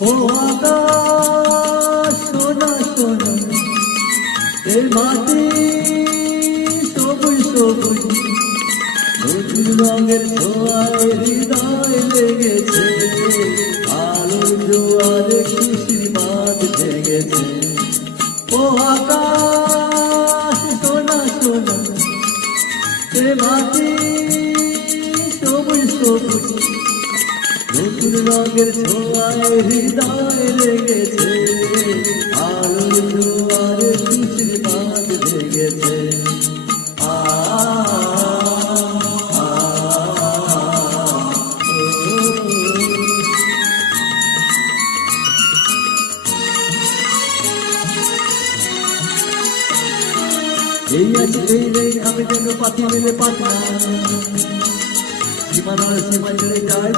ও আকাশ সোনা সোনা এই মাটি সবুজ সবুজ নতুন রঙের ছোঁয়ায় হৃদয় লেগেছে আলোর জোয়ারে খুশির বাঁধ জেগেছে ও আকাশ সোনা সোনা এই মাটি সবুজ সবুজ নতুন রঙের ছোঁয়ায় হৃদয় লেগেছে আলোর জোয়ারে খুশির বাঁধ জেগেছে এই আছে এই নেই আমি যেন পাতি মেলে পাতা সীমানার সীমা ছেড়ে যাই